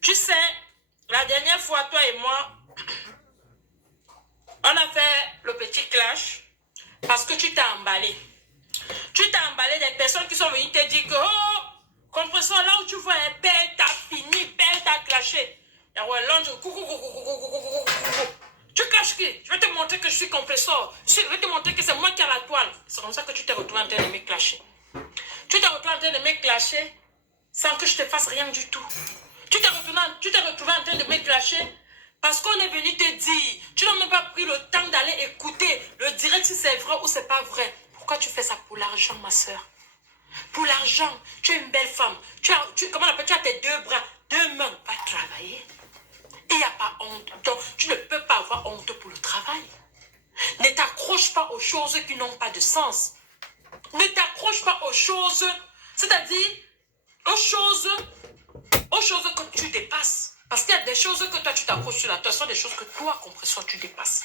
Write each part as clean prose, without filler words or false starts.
Tu sais, la dernière fois, toi et moi, on a fait le petit clash parce que tu t'es emballé. Tu t'es emballé des personnes qui sont venues te dire que, oh, compresseur, là où tu vois un père, t'as fini, père, t'as clashé. Et ouais, l'autre, tu clashes qui? Je vais te montrer que je suis compresseur. Je vais te montrer que c'est moi qui ai la toile. C'est comme ça que tu t'es retrouvé en train de me clasher. Tu t'es retrouvé en train de me clasher sans que je te fasse rien du tout. Tu t'es retrouvé en train de me clasher parce qu'on est venu te dire. Tu n'as même pas pris le temps d'aller écouter le direct si c'est vrai ou c'est pas vrai. Pourquoi tu fais ça pour l'argent, ma soeur? Pour l'argent, tu es une belle femme. Comment on appelle? Tu as tes deux bras, deux mains. Va travailler. Et il n'y a pas honte. Donc, tu ne peux pas avoir honte pour le travail. Ne t'accroche pas aux choses qui n'ont pas de sens. Ne t'accroche pas aux choses, c'est-à-dire aux choses que tu dépasses. Parce qu'il y a des choses que toi, tu t'accroches sur la tête, ce sont des choses que toi, compresseur, tu dépasses.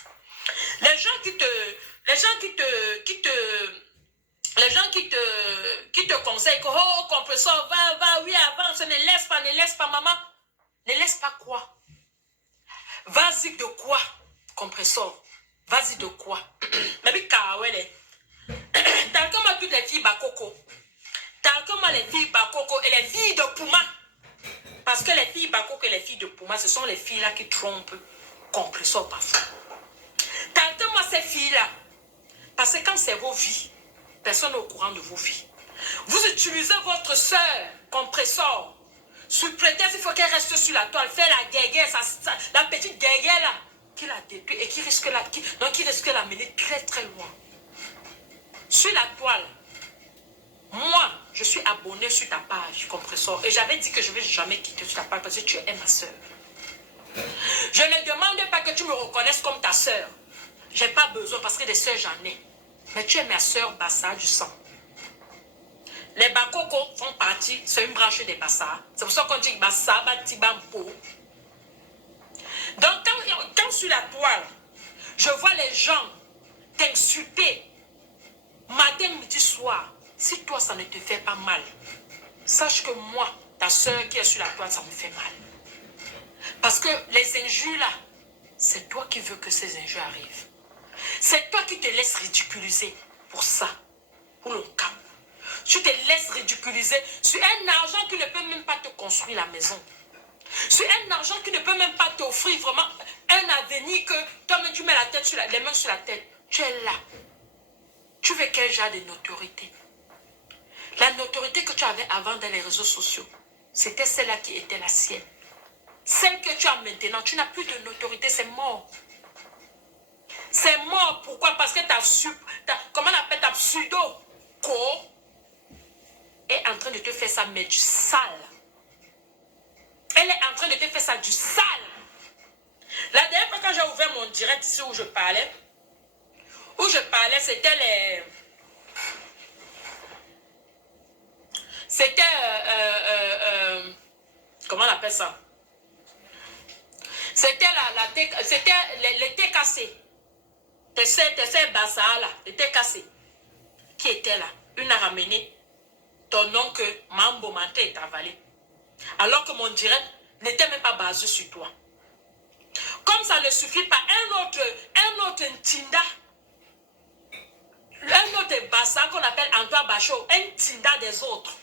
Les gens qui te conseillent que, oh, compresseur, va, oui, avance, ne laisse pas, maman. Ne laisse pas quoi? Vas-y de quoi, compresseur? Vas-y de quoi? Mais oui, kawele. T'as comme toutes les filles bakoko. T'as comme les filles bakoko et les filles de Puma. Parce que les filles bakoko et les filles de Puma, ce sont les filles-là qui trompent compresseur parfois. T'as comme ces filles-là. Parce que quand c'est vos vies, personne n'est au courant de vos vies. Vous utilisez votre soeur, compresseur, sous prétexte qu'il faut qu'elle reste sur la toile, faire la guéguerre, la petite guéguerre là, qui la détruit et qui risque de la mener très très loin. Sur la toile, moi, je suis abonné sur ta page, compresseur, et j'avais dit que je ne vais jamais quitter sur ta page parce que tu es ma soeur. Je ne demande pas que tu me reconnaisses comme ta soeur. Je n'ai pas besoin parce que des soeurs j'en ai. Mais tu es ma soeur Bassa du sang. Les Bakoko font partie, c'est une branche des Bassa. C'est pour ça qu'on dit Bassa, Batibampo. Donc, quand sur la toile, je vois les gens t'insulter matin, midi, soir. Si toi, ça ne te fait pas mal, sache que moi, ta soeur qui est sur la toile, ça me fait mal. Parce que les injures là, c'est toi qui veux que ces injures arrivent. C'est toi qui te laisses ridiculiser pour ça, pour le cap. Tu te laisses ridiculiser sur un argent qui ne peut même pas te construire la maison. Sur un argent qui ne peut même pas t'offrir vraiment un avenir que toi-même tu mets la tête les mains sur la tête. Tu es là. Tu veux quel genre de notoriété? La notoriété que tu avais avant dans les réseaux sociaux, c'était celle-là qui était la sienne. Celle que tu as maintenant, tu n'as plus de notoriété, c'est mort. C'est mort, pourquoi? Parce que comment on appelle ta pseudo-co est en train de te faire ça, mais du sale. Elle est en train de te faire ça, du sale. La dernière fois quand j'ai ouvert mon direct ici où je parlais, c'était les... C'était... comment on appelle ça? C'était les TKC. Ces bazars là, les TKC, qui étaient là. Une a ramené ton oncle Mambo Manté est avalé. Alors que mon direct n'était même pas basé sur toi. Comme ça ne suffit pas, un autre Ntinda, un autre Bassa qu'on appelle Antoine Bachot, un Ntinda des autres,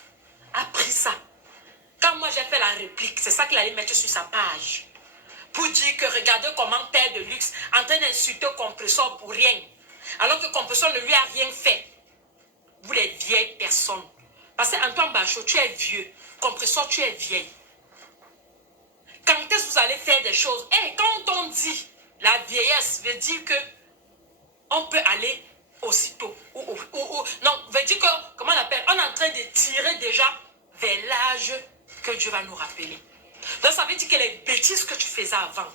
a pris ça. Quand moi j'ai fait la réplique, c'est ça qu'il allait mettre sur sa page. Pour dire que regardez comment père de luxe en train d'insulter compresseur pour rien. Alors que compresseur ne lui a rien fait. Vous les vieilles personnes. Parce qu'Antoine Bachot, tu es vieux. Compresseur, tu es vieille. Quand est-ce que vous allez faire des choses? Quand on dit la vieillesse, veut dire que on peut aller aussitôt. Non, veut dire que, comment on appelle? On est en train de tirer déjà vers l'âge que Dieu va nous rappeler. Donc ça veut dire que les bêtises que tu faisais avant,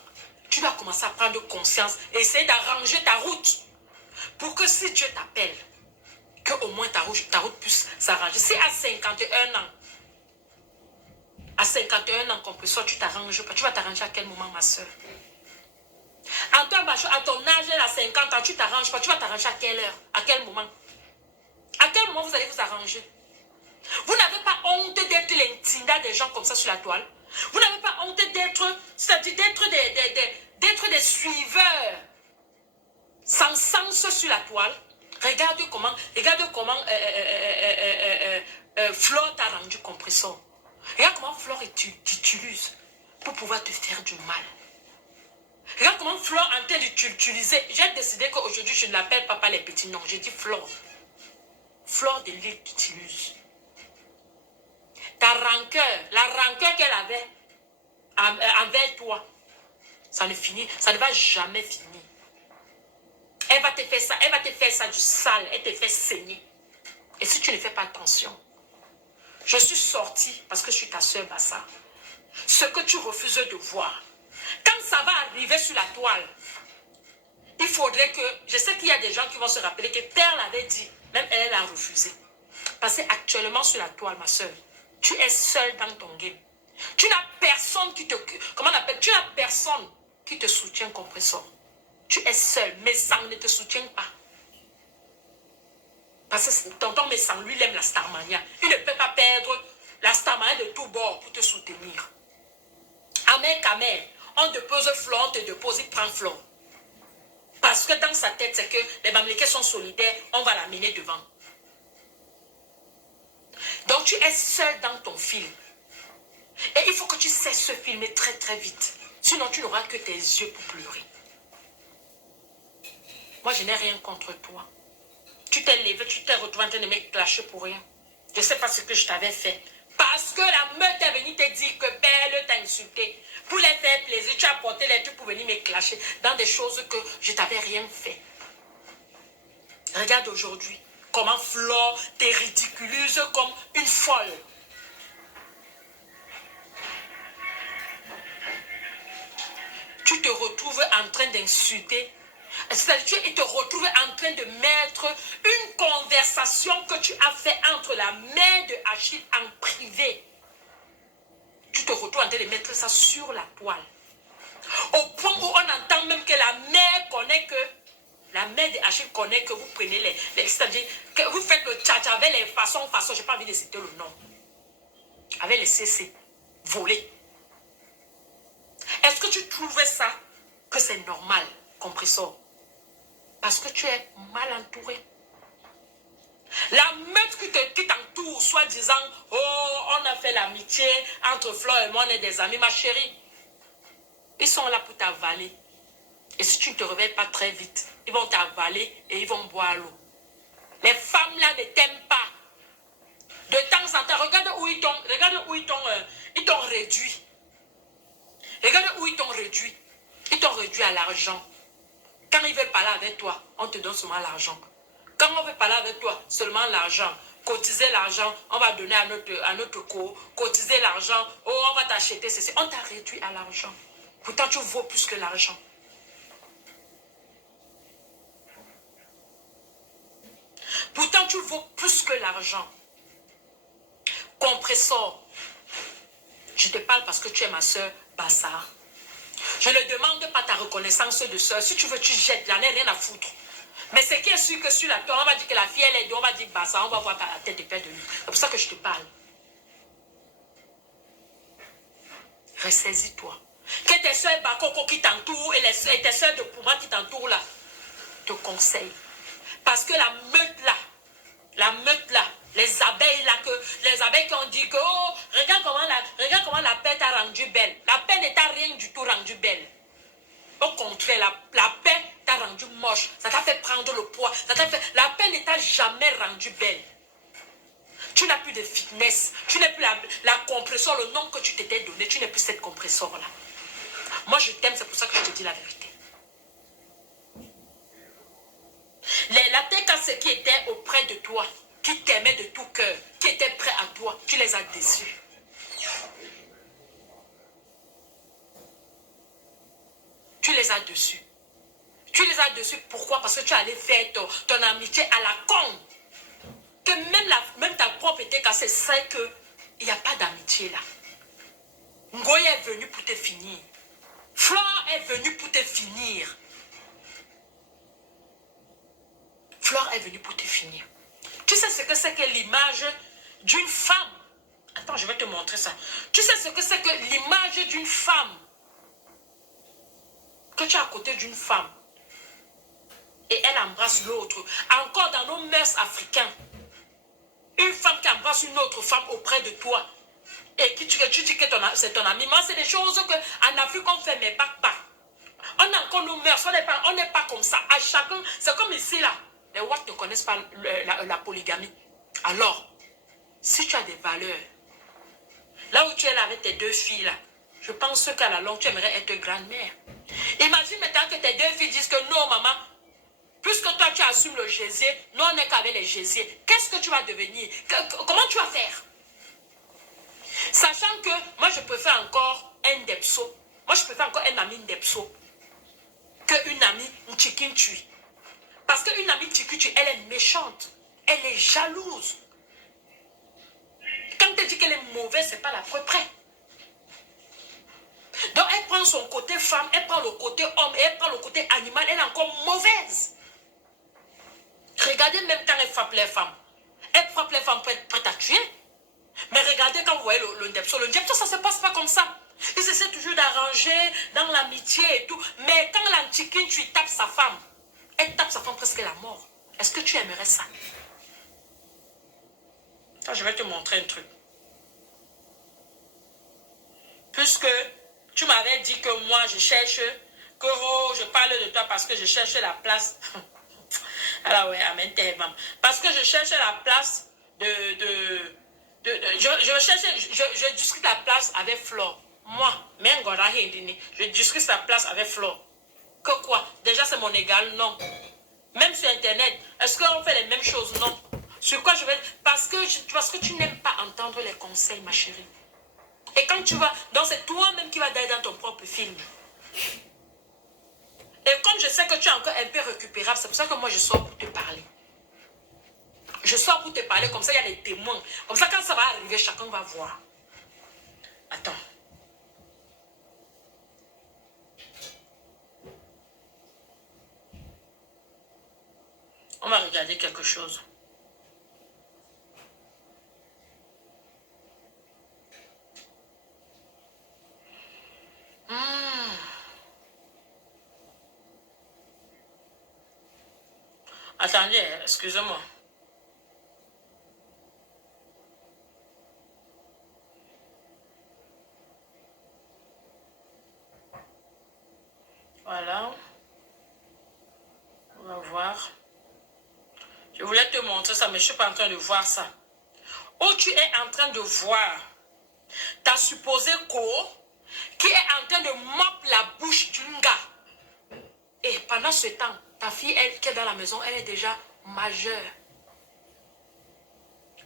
tu dois commencer à prendre conscience et essayer d'arranger ta route. Pour que si Dieu t'appelle, qu'au moins ta route puisse s'arranger. Si à 51 ans, compresseur, tu t'arranges pas, tu vas t'arranger à quel moment, ma soeur? Antoine Bachot, à ton âge, à 50 ans, tu t'arranges pas, tu vas t'arranger à quelle heure? À quel moment? À quel moment vous allez vous arranger? Vous n'avez pas honte d'être l'intimidation des gens comme ça sur la toile? Vous n'avez pas honte c'est-à-dire d'être des suiveurs sans sens sur la toile. Regarde comment Flore t'a rendu compresseur. Regarde comment Flore t'utilise pour pouvoir te faire du mal. Regarde comment Flore en train de t'utiliser. J'ai décidé qu'aujourd'hui, je ne l'appelle pas les petits noms. J'ai dit Flore. Flore de l'île t'utilise. Ta rancœur, la rancœur qu'elle avait envers toi, ça ne va jamais finir. Elle va te faire ça du sale, elle te fait saigner. Et si tu ne fais pas attention, je suis sortie parce que je suis ta soeur Bassa. Ce que tu refuses de voir, quand ça va arriver sur la toile, il faudrait que, je sais qu'il y a des gens qui vont se rappeler que Père l'avait dit, même elle a refusé. Parce qu'actuellement sur la toile, ma soeur, tu es seule dans ton game. Tu n'as personne qui te, comment on appelle, tu n'as personne qui te soutient compresseur. Tu es seule, mais ça ne te soutient pas. Parce que tonton Messang, lui, il aime la Starmania. Il ne peut pas perdre la Starmania de tout bord pour te soutenir. Amen, Kamer, on dépose Flore, on te dépose, il prend Flore. Parce que dans sa tête, c'est que les Bamilekés sont solidaires, on va la mener devant. Donc tu es seul dans ton film. Et il faut que tu cesses ce filmer très très vite. Sinon tu n'auras que tes yeux pour pleurer. Moi je n'ai rien contre toi. Tu t'es levé, tu t'es retrouvé en train de me clasher pour rien. Je ne sais pas ce que je t'avais fait. Parce que la meute est venue te dire que Belle t'a insulté. Pour les faire plaisir, tu as apporté les trucs pour venir me clasher dans des choses que je t'avais rien fait. Regarde aujourd'hui comment Flore te ridiculise comme une folle. Tu te retrouves en train d'insulter. C'est-à-dire tu te retrouves en train de mettre une conversation que tu as fait entre la mère de Achille en privé. Tu te retrouves en train de mettre ça sur la toile. Au point où on entend même que la mère connaît que, la mère de Achille connaît que vous prenez c'est-à-dire que vous faites le tchatch avec les façons, je n'ai pas envie de citer le nom. Avec les CC, volés. Est-ce que tu trouvais ça, que c'est normal, compresseur? Parce que tu es mal entouré. La meute qui t'entoure, soi-disant, oh, on a fait l'amitié entre Flore et moi, on est des amis, ma chérie. Ils sont là pour t'avaler. Et si tu ne te réveilles pas très vite, ils vont t'avaler et ils vont boire l'eau. Les femmes là ne t'aiment pas. De temps en temps, regarde où ils t'ont réduit. Regarde où ils t'ont réduit. Ils t'ont réduit à l'argent. Quand ils veulent parler avec toi, on te donne seulement l'argent. Quand on veut parler avec toi, seulement l'argent. Cotiser l'argent, on va donner à notre co. Cotiser l'argent, oh, on va t'acheter ceci. On t'a réduit à l'argent. Pourtant, tu vaux plus que l'argent. Pourtant, tu vaux plus que l'argent. Compresseur, je te parle parce que tu es ma soeur Bassar. Je ne demande pas ta reconnaissance de soeur. Si tu veux, tu jettes, j'en ai rien à foutre. Mais c'est qui est sûr que sur la toile, on va dire que la fille, elle est deux, on va dire Bassar, on va voir ta tête de père de lui. C'est pour ça que je te parle. Ressaisis-toi. Que tes soeurs Bakoko qui t'entourent et tes soeurs de Pouma qui t'entourent là, te conseillent. Parce que la meute là, les abeilles qui ont dit que, oh, regarde comment la paix t'a rendu belle. La paix ne t'a rien du tout rendu belle. Au contraire, la paix t'a rendu moche. Ça t'a fait prendre le poids. La paix ne t'a jamais rendu belle. Tu n'as plus de fitness. Tu n'es plus la compresseur, le nom que tu t'étais donné. Tu n'es plus cette compresseur-là. Moi, je t'aime, c'est pour ça que je te dis la vérité. La TKC qui était auprès de toi, qui t'aimait de tout cœur, qui était prêt à toi, tu les as déçus. Tu les as déçus. Tu les as déçus, pourquoi? Parce que tu allais faire ton amitié à la con. Que même ta propre TKC sait qu'il n'y a pas d'amitié là. Ngoye est venu pour te finir. Flore est venu pour te finir. Flore est venue pour te finir. Tu sais ce que c'est que l'image d'une femme? Attends, je vais te montrer ça. Tu sais ce que c'est que l'image d'une femme que tu es à côté d'une femme et elle embrasse l'autre. Encore dans nos mœurs africains, une femme qui embrasse une autre femme auprès de toi et tu dis que c'est ton ami. Moi, c'est des choses qu'en Afrique, on fait, mais pas. On a encore nos mœurs, on n'est pas comme ça. À chacun, c'est comme ici, là. Les Watts ne connaissent pas la polygamie. Alors, si tu as des valeurs, là où tu es là avec tes deux filles, là, je pense qu'à la longue, tu aimerais être grand-mère. Imagine maintenant que tes deux filles disent que non, maman, puisque toi, tu assumes le gésier, nous, on n'est qu'avec les gésiers. Qu'est-ce que tu vas devenir? Comment tu vas faire? Sachant que moi, je préfère encore un Depso. Moi, je préfère encore un ami Depso qu'une amie Nchikinchi. Parce qu'une amie Nchikinchi, elle est méchante. Elle est jalouse. Quand elle dit qu'elle est mauvaise, ce n'est pas la preuve près. Donc, elle prend son côté femme, elle prend le côté homme, et elle prend le côté animal, elle est encore mauvaise. Regardez même quand elle frappe les femmes. Elle frappe les femmes prêtes à tuer. Mais regardez quand vous voyez le Ndepso, ça ne se passe pas comme ça. Ils essaient toujours d'arranger dans l'amitié et tout. Mais quand l'antiquine, tu tapes sa femme, elle tape sa femme presque la mort. Est-ce que tu aimerais ça? Attends, je vais te montrer un truc. Puisque tu m'avais dit que moi, je cherche, que oh, je parle de toi parce que je cherche la place. Alors ouais, amen, parce que je cherche la place je discute la place avec Flore. Moi, je discute la place avec Flore. Que quoi? Déjà, c'est mon égal? Non. Même sur Internet, est-ce qu'on fait les mêmes choses? Non. Sur quoi je vais... Parce que tu n'aimes pas entendre les conseils, ma chérie. Et quand tu vas... Donc, c'est toi-même qui vas d'aller dans ton propre film. Et comme je sais que tu es encore un peu récupérable, c'est pour ça que moi, je sors pour te parler. Je sors pour te parler, comme ça, il y a les témoins. Comme ça, quand ça va arriver, chacun va voir. Attends. On va regarder quelque chose. Attendez, excusez-moi. Voilà. On va voir. Je voulais te montrer ça, mais je ne suis pas en train de voir ça. Où tu es en train de voir ta supposée qui est en train de mopper la bouche d'un gars. Et pendant ce temps, ta fille, elle qui est dans la maison, elle est déjà majeure.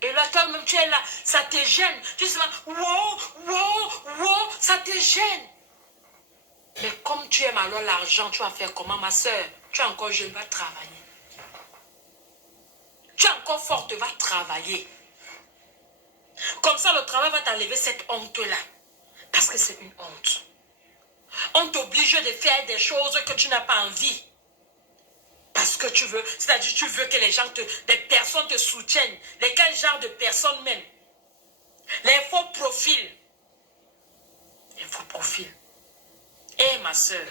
Et là, toi-même, tu es là, ça te gêne. Tu dis, wow, ça te gêne. Mais comme tu aimes alors l'argent, tu vas faire comment, ma soeur? Tu es encore jeune, va travailler. Tu es encore forte, va travailler. Comme ça, le travail va t'enlever cette honte-là. Parce que c'est une honte. On t'oblige de faire des choses que tu n'as pas envie. Parce que tu veux, c'est-à-dire tu veux que les gens, des personnes te soutiennent. Quel genre de personnes même? Les faux profils. Les faux profils. Eh ma soeur.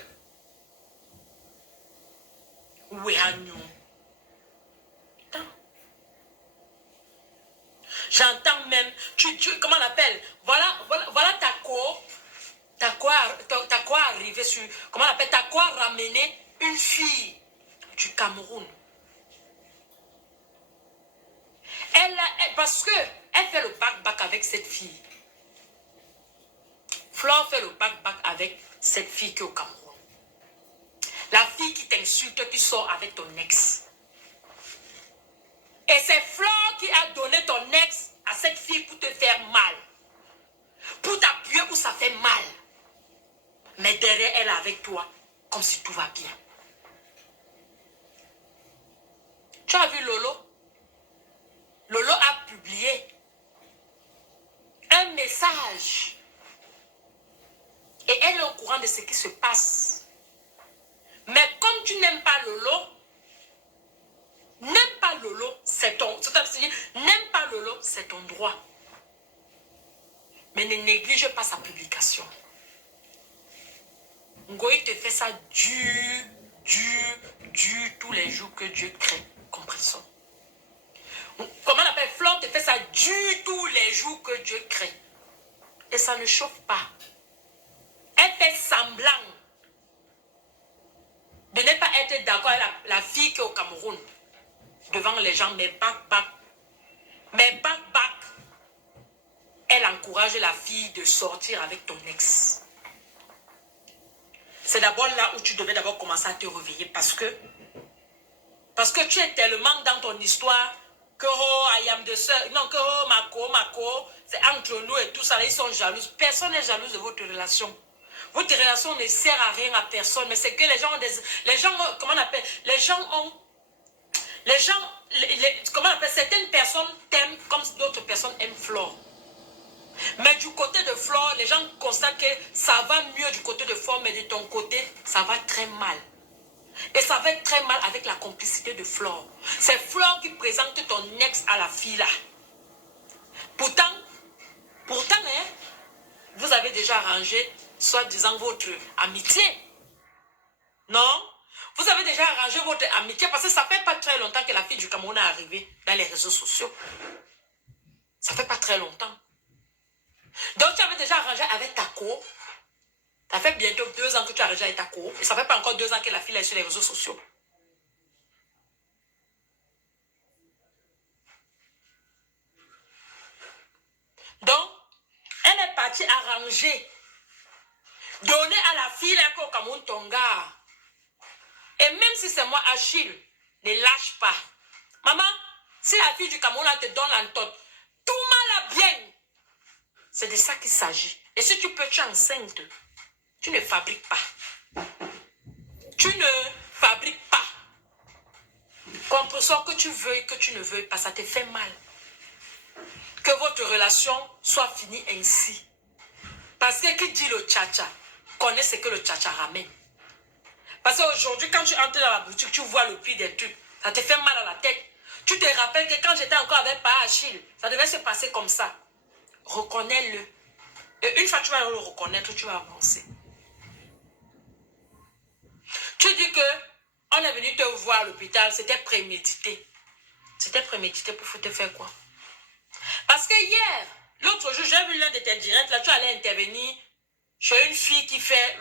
Où est Agnou? J'entends même, comment on appelle? Voilà ta quoi. T'as quoi arriver sur, comment on appelle? T'as quoi ramener une fille du Cameroun? Parce que elle fait le bac avec cette fille. Flore fait le bac avec cette fille qui est au Cameroun. La fille qui t'insulte, qui sort avec ton ex. Et c'est Flore qui a donné ton ex à cette fille pour te faire mal. Pour t'appuyer où ça fait mal. Mais derrière elle avec toi, comme si tout va bien. Tu as vu Lolo? Lolo a publié un message. Et elle est au courant de ce qui se passe. Mais comme tu n'aimes pas Lolo, n'aime pas Lolo, c'est ton... C'est-à-dire, n'aime pas Lolo, c'est ton droit. Mais ne néglige pas sa publication. Ngoï te fait ça dur tous les jours que Dieu crée. Comprenons. Comment on appelle? Flore te fait ça dur tous les jours que Dieu crée. Et ça ne chauffe pas. Elle fait semblant de ne pas être d'accord avec la fille qui est au Cameroun. Devant les gens, mais back. Elle encourage la fille de sortir avec ton ex. C'est d'abord là où tu devais d'abord commencer à te réveiller parce que tu es tellement dans ton histoire que oh, I am the seul, non, que oh, Mako, c'est entre nous et tout ça, ils sont jaloux. Personne n'est jaloux de votre relation. Votre relation ne sert à rien à personne, mais c'est que les gens ont comment on appelle, comment on appelle, certaines personnes t'aiment comme d'autres personnes aiment Flore. Mais du côté de Flore, les gens constatent que ça va mieux du côté de Flore, mais de ton côté, ça va très mal. Et ça va être très mal avec la complicité de Flore. C'est Flore qui présente ton ex à la fille là. Pourtant, hein, vous avez déjà arrangé, soi-disant, votre amitié. Non? Vous avez déjà arrangé votre amitié parce que ça fait pas très longtemps que la fille du Cameroun est arrivée dans les réseaux sociaux. Ça fait pas très longtemps. Donc, tu avais déjà arrangé avec ta co. Ça fait bientôt 2 ans que tu as arrangé avec ta co. Et ça fait pas encore 2 ans que la fille est sur les réseaux sociaux. Donc, elle est partie arranger. Donner à la fille là au Cameroun ton gars. Et même si c'est moi, Achille, ne lâche pas. Maman, si la fille du Cameroun là te donne l'entote, tout mal à bien. C'est de ça qu'il s'agit. Et si tu peux, tu es enceinte. Tu ne fabriques pas. Tu ne fabriques pas. Comprends que tu veuilles, que tu ne veuilles pas, ça te fait mal. Que votre relation soit finie ainsi. Parce que qui dit le tcha-tcha, connaît ce que le tcha-tcha ramène. Parce qu'aujourd'hui, quand tu entres dans la boutique, tu vois le prix des trucs. Ça te fait mal à la tête. Tu te rappelles que quand j'étais encore avec Papa Achille, ça devait se passer comme ça. Reconnais-le. Et une fois que tu vas le reconnaître, tu vas avancer. Tu dis que on est venu te voir à l'hôpital, c'était prémédité. C'était prémédité pour te faire quoi? Parce que hier, l'autre jour, j'ai vu l'un de tes directs, là, tu allais intervenir chez une fille qui fait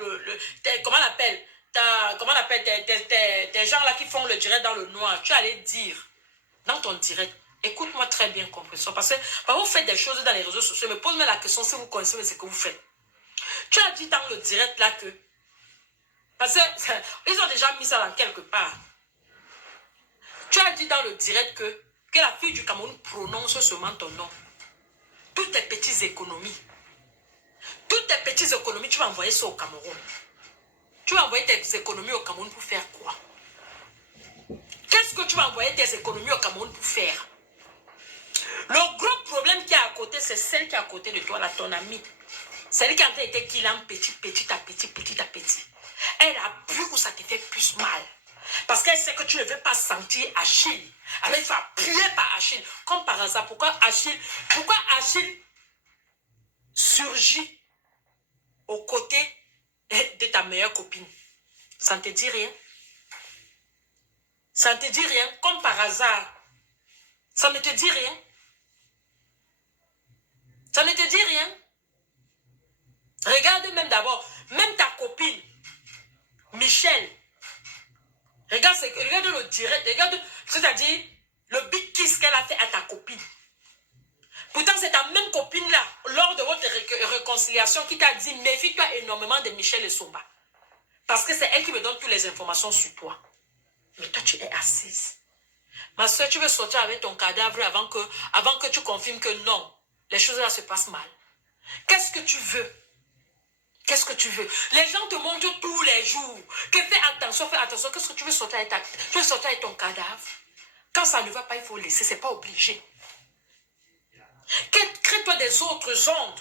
comment on appelle? Tes gens là qui font le direct dans le noir. Tu allais dire dans ton direct, écoute-moi très bien, compréhension. Parce que vous faites des choses dans les réseaux sociaux, mais pose-moi la question si vous connaissez ce que vous faites. Tu as dit dans le direct là que, parce qu'ils ont déjà mis ça dans quelque part. Tu as dit dans le direct que la fille du Cameroun prononce seulement ton nom. Toutes tes petites économies. Toutes tes petites économies, tu vas envoyer ça au Cameroun. Tu vas envoyer tes économies au Cameroun pour faire quoi? Qu'est-ce que tu vas envoyer tes économies au Cameroun pour faire? Le gros problème qui est à côté, c'est celle qui est à côté de toi, là, ton amie. Celle qui a été killant petit à petit. Elle a bu où ça te fait plus mal. Parce qu'elle sait que tu ne veux pas sentir Achille. Alors il faut appuyer par Achille. Comme par hasard, pourquoi Achille surgit aux côtés de ta meilleure copine? Ça ne te dit rien? Ça ne te dit rien? Comme par hasard. Ça ne te dit rien? Ça ne te dit rien? Regarde même d'abord, même ta copine, Michel. Regarde le direct, regarde, c'est-à-dire le big kiss qu'elle a fait à ta copine. Pourtant, c'est ta même copine-là, lors de votre réconciliation, qui t'a dit, méfie-toi énormément de Michel et Somba. Parce que c'est elle qui me donne toutes les informations sur toi. Mais toi, tu es assise. Ma soeur, tu veux sortir avec ton cadavre avant que tu confirmes que non, les choses là se passent mal. Qu'est-ce que tu veux? Qu'est-ce que tu veux? Les gens te montrent tous les jours. Que fais attention. Qu'est-ce que tu veux sortir avec ton cadavre? Quand ça ne va pas, il faut laisser. C'est pas obligé. Crée-toi des autres ondes.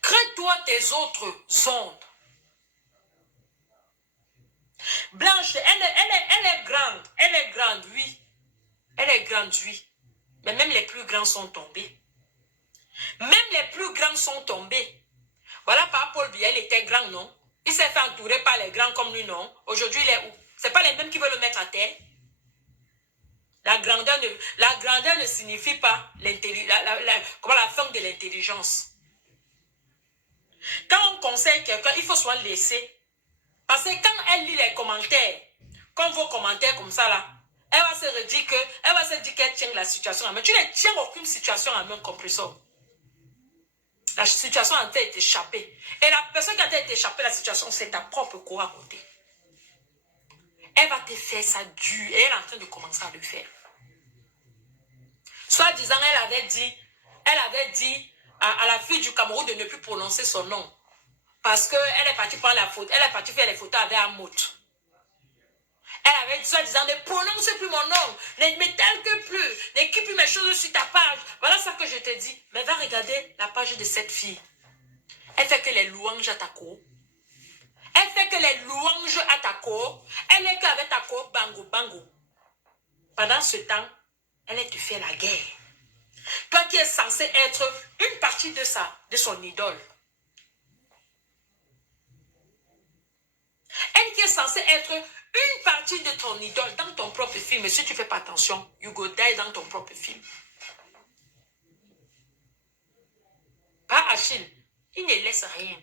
Crée-toi tes autres ondes. Blanche, elle est grande. Elle est grande, oui. Elle est grande, oui. Mais même les plus grands sont tombés. Même les plus grands grands sont tombés. Voilà, par Paul Biya, il était grand, non? Il s'est fait entourer par les grands comme lui, non? Aujourd'hui, il est où? Ce n'est pas les mêmes qui veulent le mettre à terre. La grandeur ne signifie pas la fin de l'intelligence. Quand on conseille quelqu'un, il faut souvent le laisser. Parce que quand elle lit les commentaires, comme vos commentaires comme ça là, elle va se dire qu'elle tient la situation en main. Tu ne tiens aucune situation en main, compresseur. La situation en train de t'échapper. Et la personne qui a été échappée la situation, c'est ta propre cour à côté. Elle va te faire ça dur et elle est en train de commencer à le faire. Soit disant, elle avait dit à la fille du Cameroun de ne plus prononcer son nom. Parce qu'elle est partie prendre la photo, elle est partie faire les photos avec Amout. Elle avait dit, soit disant, ne prononce plus mon nom, ne m'étalque plus, n'équipe plus mes choses sur ta page. Voilà ça que je te dis. Mais va regarder la page de cette fille. Elle fait que les louanges à ta cour. Elle fait que les louanges à ta cour. Elle est qu'avec ta cour, bango, bango. Pendant ce temps, elle te fait la guerre. Toi qui es censé être une partie de son idole. Elle qui est censée être une partie de ton idole dans ton propre film. Et si tu ne fais pas attention, you go die dans ton propre film. Pas Achille. Il ne laisse rien.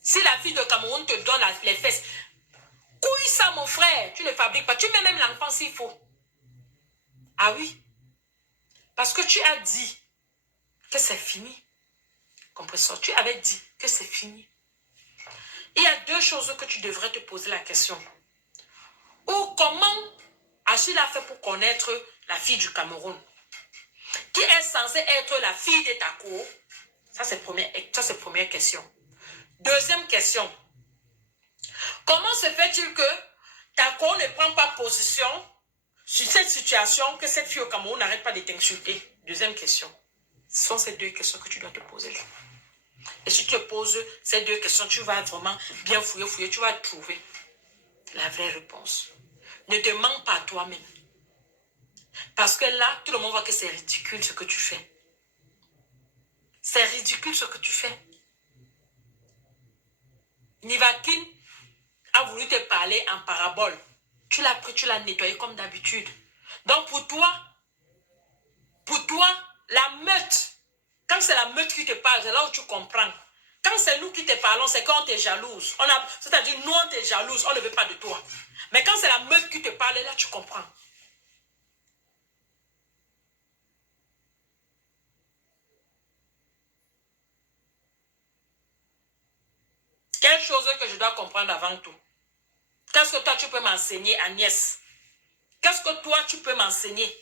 Si la fille de Cameroun te donne les fesses, couille ça mon frère, tu ne fabriques pas. Tu mets même l'enfant s'il faut. Ah oui. Parce que tu as dit que c'est fini. Compresseur, tu avais dit que c'est fini. Il y a deux choses que tu devrais te poser la question. Ou comment Achille a fait pour connaître la fille du Cameroun, qui est censée être la fille de ta cour. Ça, c'est première question. Deuxième question. Comment se fait-il que ta cour ne prend pas position sur cette situation, que cette fille au Cameroun n'arrête pas de t'insulter? Deuxième question. Ce sont ces deux questions que tu dois te poser. Et si tu te poses ces deux questions, tu vas vraiment bien fouiller, tu vas trouver la vraie réponse. Ne te mens pas à toi-même. Parce que là, tout le monde voit que c'est ridicule ce que tu fais. C'est ridicule ce que tu fais. Nivakin a voulu te parler en parabole. Tu l'as pris, tu l'as nettoyé comme d'habitude. Donc pour toi, la meute, quand c'est la meute qui te parle, c'est là où tu comprends. Quand c'est nous qui te parlons, c'est quand on te jalouse. C'est-à-dire, nous, on te jalouse, on ne veut pas de toi. Mais quand c'est la meute qui te parle, là, tu comprends. Quelle chose que je dois comprendre avant tout? Qu'est-ce que toi, tu peux m'enseigner, Agnès? Qu'est-ce que toi, tu peux m'enseigner?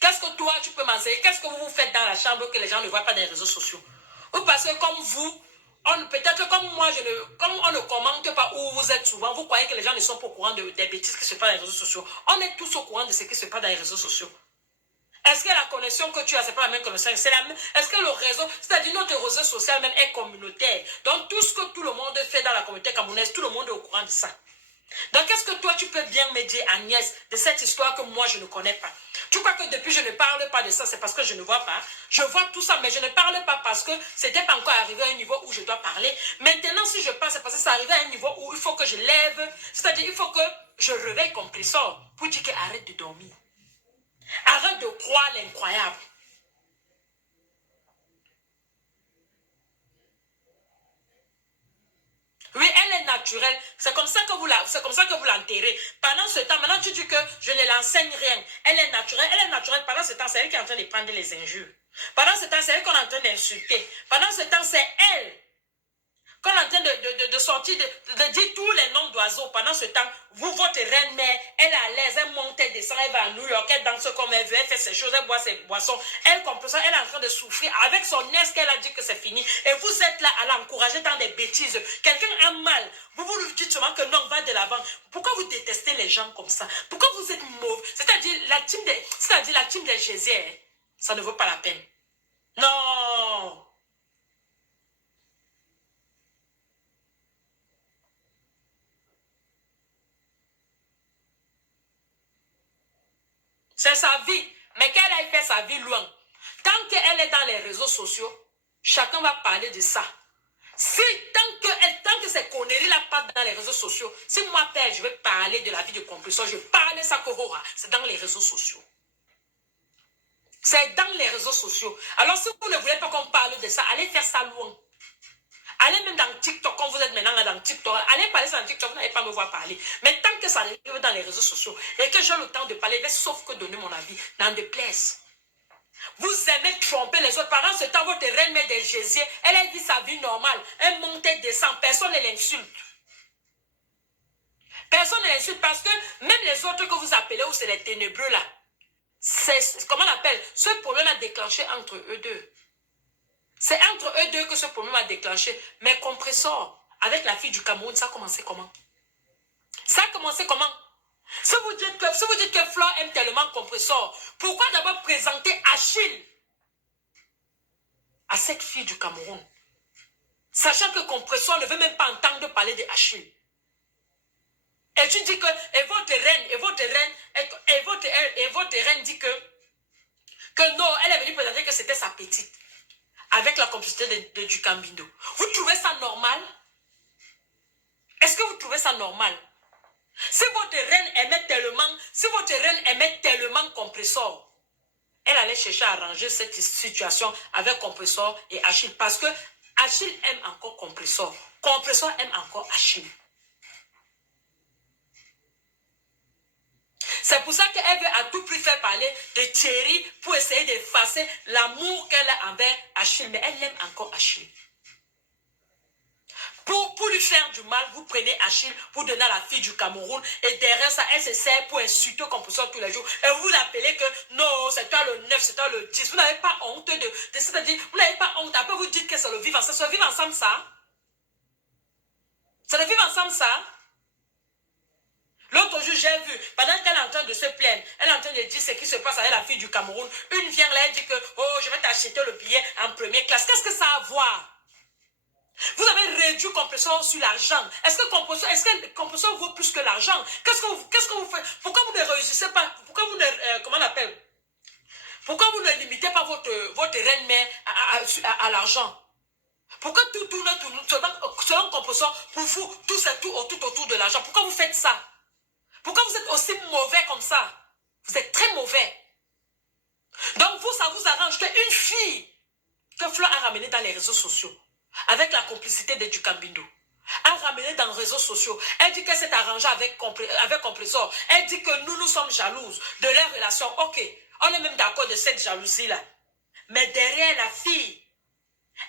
Qu'est-ce que toi, tu peux m'enseigner? Qu'est-ce que vous faites dans la chambre que les gens ne voient pas dans les réseaux sociaux? Ou parce que comme vous, peut-être comme moi, comme on ne commente pas où vous êtes souvent, vous croyez que les gens ne sont pas au courant des bêtises qui se passent dans les réseaux sociaux. On est tous au courant de ce qui se passe dans les réseaux sociaux. Est-ce que la connexion que tu as, ce n'est pas la même connexion? Est-ce que le réseau, c'est-à-dire notre réseau social même est communautaire? Donc tout ce que tout le monde fait dans la communauté camerounaise, tout le monde est au courant de ça. Donc, est-ce que toi, tu peux bien me dire, Agnès, de cette histoire que moi, je ne connais pas? Tu crois que depuis, je ne parle pas de ça, c'est parce que je ne vois pas? Je vois tout ça, mais je ne parle pas parce que ce n'était pas encore arrivé à un niveau où je dois parler. Maintenant, si je parle, c'est parce que c'est arrivé à un niveau où il faut que je lève, c'est-à-dire, il faut que je réveille compresseur pour dire qu'arrête de dormir. Arrête de croire l'incroyable. Oui, elle est naturelle. C'est comme ça que vous l'enterrez. Pendant ce temps, maintenant tu dis que je ne l'enseigne rien. Elle est naturelle. Elle est naturelle. Pendant ce temps, c'est elle qui est en train de prendre les injures. Pendant ce temps, c'est elle qu'on est en train d'insulter. Pendant ce temps, c'est elle qu'on est en train de sortir, de dire tous les noms d'oiseaux. Pendant ce temps, votre reine-mère, elle est à l'aise, elle monte, elle descend, elle va à New York, elle danse comme elle veut, elle fait ses choses, elle boit ses boissons. Elle comprend ça, elle est en train de souffrir avec son aise qu'elle a dit que c'est fini. Et vous êtes là à l'encourager dans des bêtises. Quelqu'un a mal. Vous lui dites seulement que non, va de l'avant. Pourquoi vous détestez les gens comme ça? Pourquoi vous êtes mauve? C'est-à-dire la team des Jésus, ça ne vaut pas la peine. Non! C'est sa vie. Mais qu'elle aille faire sa vie loin. Tant qu'elle est est dans les réseaux sociaux, chacun va parler de ça. Si tant que ces conneries-là partent dans les réseaux sociaux, si moi, père, je vais parler de la vie de compresseur, je parle ça que c'est dans les réseaux sociaux. C'est dans les réseaux sociaux. Alors, si vous ne voulez pas qu'on parle de ça, allez faire ça loin. Allez même dans TikTok, quand vous êtes maintenant dans TikTok, allez parler ça dans TikTok, vous n'allez pas me voir parler. Mais tant que ça arrive dans les réseaux sociaux et que j'ai le temps de parler, sauf que donner mon avis, n'en déplaise. Vous aimez tromper les autres. Pendant ce temps, votre reine mère des Jésus, elle a dit sa vie normale. Elle monte et descend. Personne ne l'insulte. Personne ne l'insulte parce que même les autres que vous appelez, ou c'est les ténébreux là, c'est, comment on appelle, ce problème a déclenché entre eux deux. C'est entre eux deux que ce problème a déclenché. Mais Compressor, avec la fille du Cameroun, ça a commencé comment? Ça a commencé comment? Si vous dites que Flore aime tellement Compressor, pourquoi d'abord présenter Achille à cette fille du Cameroun? Sachant que Compressor ne veut même pas entendre parler de Achille. Et tu dis que, et votre reine dit que non, elle est venue présenter que c'était sa petite. Avec la complicité du Cambindo. Vous trouvez ça normal? Est-ce que vous trouvez ça normal? Si votre reine aimait tellement Compressor, elle allait chercher à arranger cette situation avec Compressor et Achille. Parce que Achille aime encore Compressor. Compressor aime encore Achille. C'est pour ça qu'elle veut à tout prix faire parler de Thierry pour essayer d'effacer l'amour qu'elle a envers Achille. Mais elle aime encore Achille. Pour lui faire du mal, vous prenez Achille pour donner à la fille du Cameroun et derrière ça, elle se sert pour insulter Compressor tous les jours. Et vous l'appelez que non, c'est toi le 9, c'est toi le 10. Vous n'avez pas honte c'est-à-dire, vous n'avez pas honte. Après, vous dites que c'est le vivre ensemble. C'est le vivre ensemble, ça. C'est le vivre ensemble, ça. L'autre jour, j'ai vu, pendant qu'elle est en train de se plaindre, elle est en train de dire ce qui se passe avec la fille du Cameroun. Une vient là, elle dit que, oh, je vais t'acheter le billet en première classe. Qu'est-ce que ça a à voir? Vous avez réduit Compressor sur l'argent. Est-ce que Compressor vaut plus que l'argent? Qu'est-ce que vous faites? Pourquoi vous ne réussissez pas? Pourquoi vous ne, comment on appelle? Pourquoi vous ne limitez pas votre reine-mère à l'argent? Pourquoi tout tourne selon Compressor, pour vous, tout c'est tout autour de l'argent? Pourquoi vous faites ça? Pourquoi vous êtes aussi mauvais comme ça? Vous êtes très mauvais. Donc vous, ça vous arrange qu'une fille que Flore a ramenée dans les réseaux sociaux, avec la complicité de Ducambindo, a ramené dans les réseaux sociaux. Elle dit qu'elle s'est arrangée avec Compressor. Elle dit que nous sommes jalouses de leur relation. Ok, on est même d'accord de cette jalousie-là. Mais derrière la fille,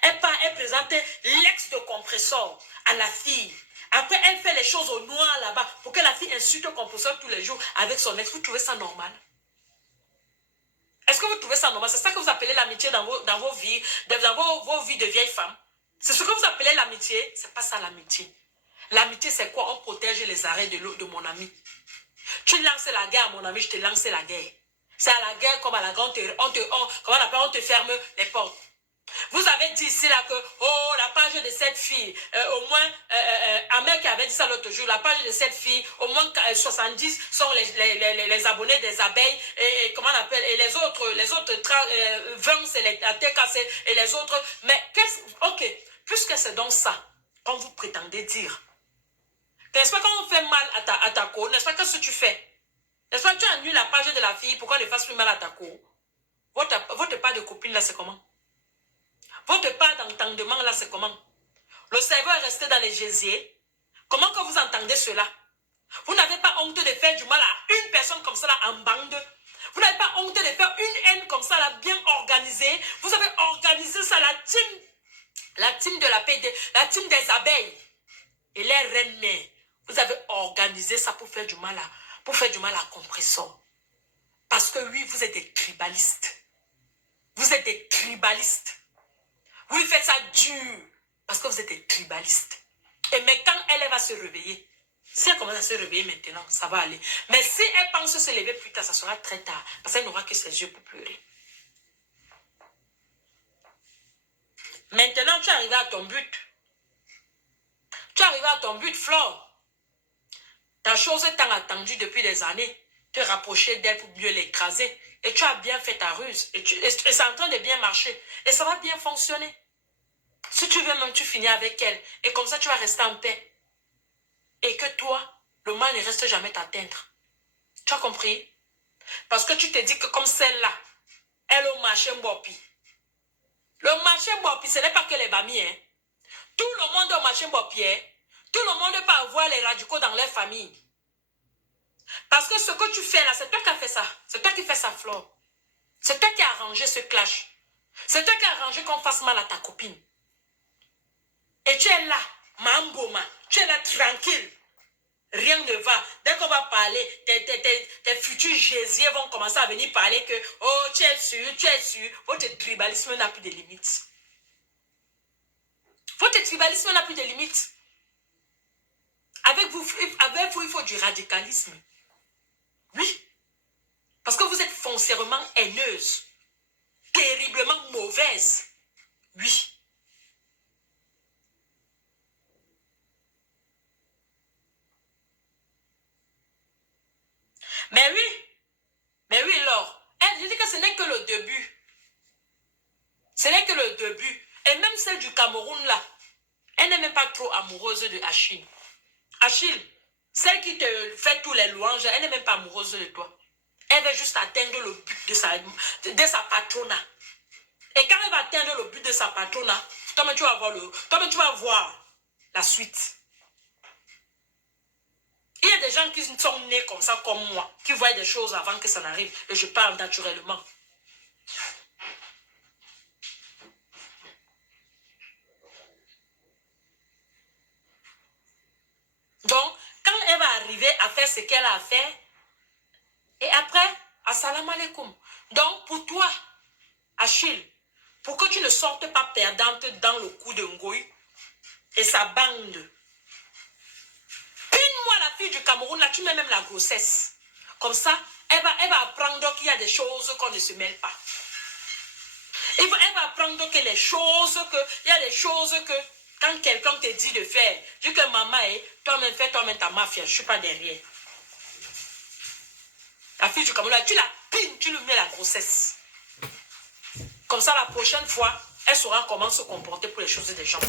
elle présente l'ex de Compressor à la fille. Après, elle fait les choses au noir là-bas pour que la fille insulte Compressor tous les jours avec son ex. Vous trouvez ça normal? Est-ce que vous trouvez ça normal? C'est ça que vous appelez l'amitié dans vos vies, dans vos vies de vieilles femmes? C'est ce que vous appelez l'amitié? C'est pas ça l'amitié. L'amitié, c'est quoi? On protège les arrêts de mon ami. Tu lances la guerre à mon ami, je te lance la guerre. C'est à la guerre comme à la guerre, on te ferme les portes. Vous avez dit ici là que, oh, la page de cette fille, au moins, Ahmed qui avait dit ça l'autre jour, la page de cette fille, au moins 70 sont les abonnés des abeilles, et comment on appelle, et les autres 20 c'est les TKC, et les autres, mais ok, puisque c'est donc ça, quand vous prétendez dire, n'est-ce pas quand on fait mal à ta cour, n'est-ce pas qu'est-ce que tu fais? N'est-ce pas que tu annules la page de la fille pour qu'elle ne fasse plus mal à ta cour? Votre part de copine là, c'est comment? Votre part d'entendement là, c'est comment? Le cerveau est resté dans les gésiers. Comment que vous entendez cela? Vous n'avez pas honte de faire du mal à une personne comme ça là en bande? Vous n'avez pas honte de faire une haine comme ça là, bien organisée? Vous avez organisé ça, la team de la paix, la team des abeilles et les reines mères. Vous avez organisé ça pour faire du mal à Compressor. Parce que oui, vous êtes des tribalistes. Vous êtes des tribalistes. Vous lui faites ça dur. Parce que vous êtes des tribalistes. Et mais quand elle va se réveiller, si elle commence à se réveiller maintenant, ça va aller. Mais si elle pense se lever plus tard, ça sera très tard. Parce qu'elle n'aura que ses yeux pour pleurer. Maintenant, tu es arrivé à ton but. Tu es arrivé à ton but, Flore. Ta chose est tant attendue depuis des années. te rapprocher d'elle pour mieux l'écraser. Et tu as bien fait ta ruse. Et c'est en train de bien marcher. Et ça va bien fonctionner. Si tu veux même, tu finis avec elle. Et comme ça, tu vas rester en paix. Et que toi, le mal ne reste jamais t'atteindre. Tu as compris? Parce que tu te dis que comme celle-là, elle est au marché Mbopi. Le marché Mbopi, ce n'est pas que les bamis. Hein. Tout le monde est au marché Mbopi. Hein. Tout le monde peut avoir les radicaux dans leur famille. Parce que ce que tu fais là, c'est toi qui as fait ça. C'est toi qui fais ça, Flore. C'est toi qui as arrangé ce clash. C'est toi qui as arrangé qu'on fasse mal à ta copine. Et tu es là, Mamboma. Tu es là tranquille. Rien ne va. Dès qu'on va parler, tes futurs gésiers vont commencer à venir parler que oh, tu es sûr, tu es sûr. Votre tribalisme n'a plus de limites. Votre tribalisme n'a plus de limites. Avec vous, il faut du radicalisme. Oui. Parce que vous êtes foncièrement haineuse. Terriblement mauvaise. Oui. Mais oui, Laure. Je dis que ce n'est que le début. Ce n'est que le début. Et même celle du Cameroun, là, elle n'est même pas trop amoureuse de Achille. Achille, celle qui te fait tous les louanges, elle n'est même pas amoureuse de toi. Elle veut juste atteindre le but de sa patrona. Et quand elle va atteindre le but de sa patrona, toi-même tu vas voir la suite. Il y a des gens qui sont nés comme ça, comme moi, qui voient des choses avant que ça n'arrive. Et je parle naturellement. Donc, quand elle va arriver à faire ce qu'elle a à faire, et après, assalamu alaikum. Donc, pour toi, Achille, pour que tu ne sortes pas perdante dans le coup de Ngoï et sa bande, pine-moi la fille du Cameroun, là, tu mets même la grossesse. Comme ça, elle va apprendre qu'il y a des choses qu'on ne se mêle pas. Elle va apprendre que il y a des choses que, quand quelqu'un te dit de faire, dis que maman est, toi-même fais toi-même ta mafia, je ne suis pas derrière. La fille du Cameroun, là, tu la pines, tu lui mets la grossesse. Comme ça, la prochaine fois, elle saura comment se comporter pour les choses des gens.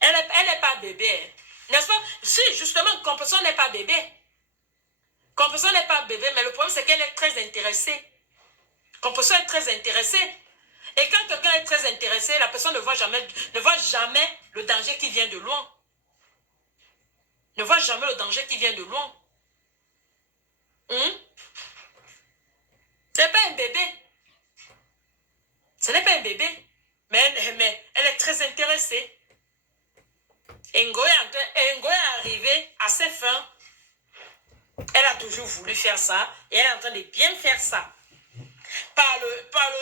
Elle n'est pas bébé. N'est-ce pas? Si, justement, Compression n'est pas bébé. Compression n'est pas bébé, mais le problème, c'est qu'elle est très intéressée. Compression est très intéressée. Et quand quelqu'un est très intéressé, la personne ne voit jamais le danger qui vient de loin. Ne voit jamais le danger qui vient de loin. Ce n'est pas un bébé. Ce n'est pas un bébé. Mais elle est très intéressée. Ngoé est arrivée à ses fins. Elle a toujours voulu faire ça. Et elle est en train de bien faire ça. Par le